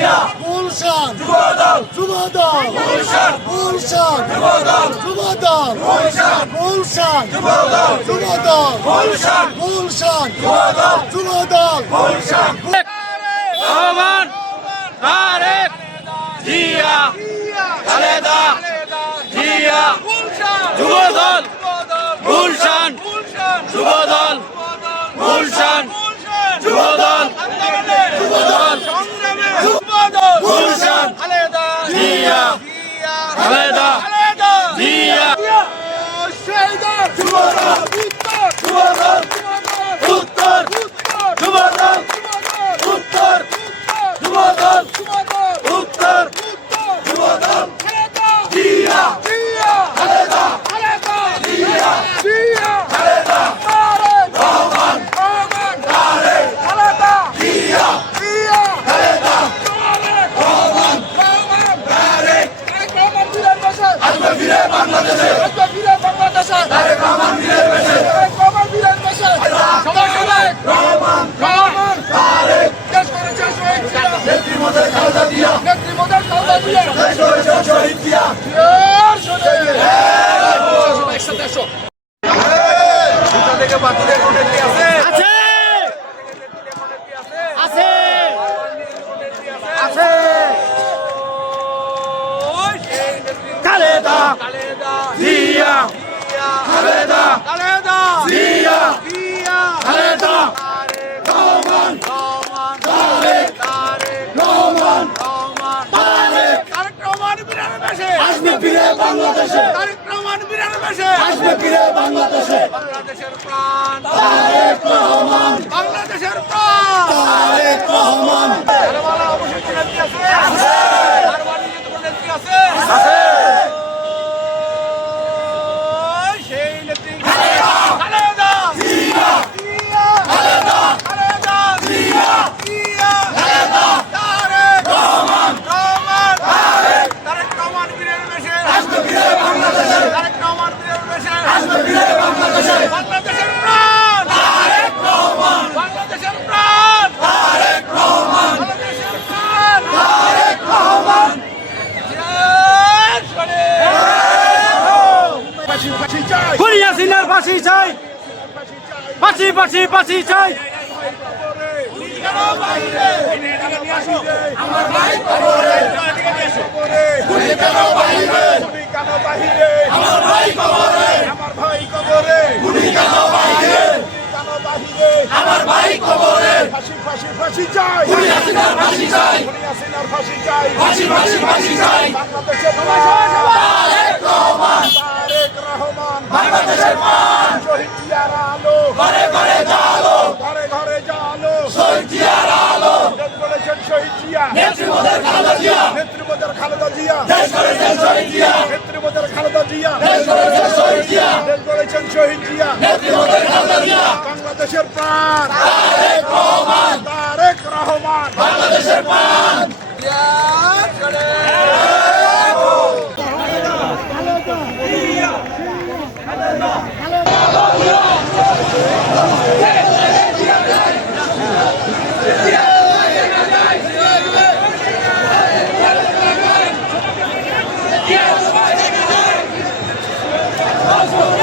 গুলশান যুবদল গুলশান যুবদল গুলশান যুবদল গুলশান যুবদল রহমান তারেক জিয়া খালেদা জিয়া যুবদল গুলশান যুবদল গুলশান যুবদল গুলশান জিয়া খালেদা জিয়া উত্তর যুবদল উত্তর যুবদল উত্তর যুবদল জিয়া খালেদা জিয়া খালেদা রহমান তারেক জিয়া খালেদা রহমান তারেক আসবে ফিরে বাংলাদেশে তারেক রহমান বীরের বেশে রহমান তারেক নেত্রীমোদের খালেদা জিয়া দেশ করেছে শহীদ জিয়া থেকে বাতিলের কোণে কি আছে খালেদা জিয়া খালেদা জিয়া খালেদা রহমান তারেক রহমান তারেক আসবে ফিরে বাংলাদেশে আসবে ফিরে বাংলাদেশে বাংলাদেশের প্রাণ তারেক রহমান বাংলাদেশের প্রাণ তারেক রহমান সেই নেত্রী খালেদা জিয়া খালেদা জিয়া খালেদা রহমান তারেক রহমান বীরের বেশে আসবে ফিরে বাংলাদেশে তারেক রহমান বীরের বেশে আসবে ফিরে বাংলাদেশে বাংলাদেশের প্রাণ তারেক রহমান বাংলাদেশের প্রাণ তারেক রহমান বাংলাদেশের প্রাণ তারেক রহমান খুলিয়া সিনার ফাঁসি চাই ফাঁসি ফাঁসি ফাঁসি চাই আমার ভাই কবরে গুলি কেন বাহিরে আমার ভাই কবরে গুলি কেন বাহিরে আমার ভাই কবরে ফাঁসি চাই গুলি হাসিনার ফাঁসি চাই ফাঁসি চাই ফাঁসি ফাঁসি ফাঁসি চাই বাংলাদেশের তারেক রহমান বাংলাদেশের মান শহীদ জিয়ার আলো ঘরে ঘরে জালো ঘরে ঘরে জালো শহীদ জিয়ার আলো দেশ বলেছেন শহীদ জিয়া নেত্রীমোদের খালেদা জিয়া নেত্রীমোদের খালেদা জিয়া দেশ করেছেন শহীদ জিয়া নেত্রীমোদের খালেদা জিয়া দেশ করেছেন শহীদ জিয়া দেশ বলেছেন শহীদ জিয়া নেত্রীমোদের খালেদা জিয়া বাংলাদেশের প্রাণ তারেক রহমান তারেক রহমান বাংলাদেশের মান Let's go!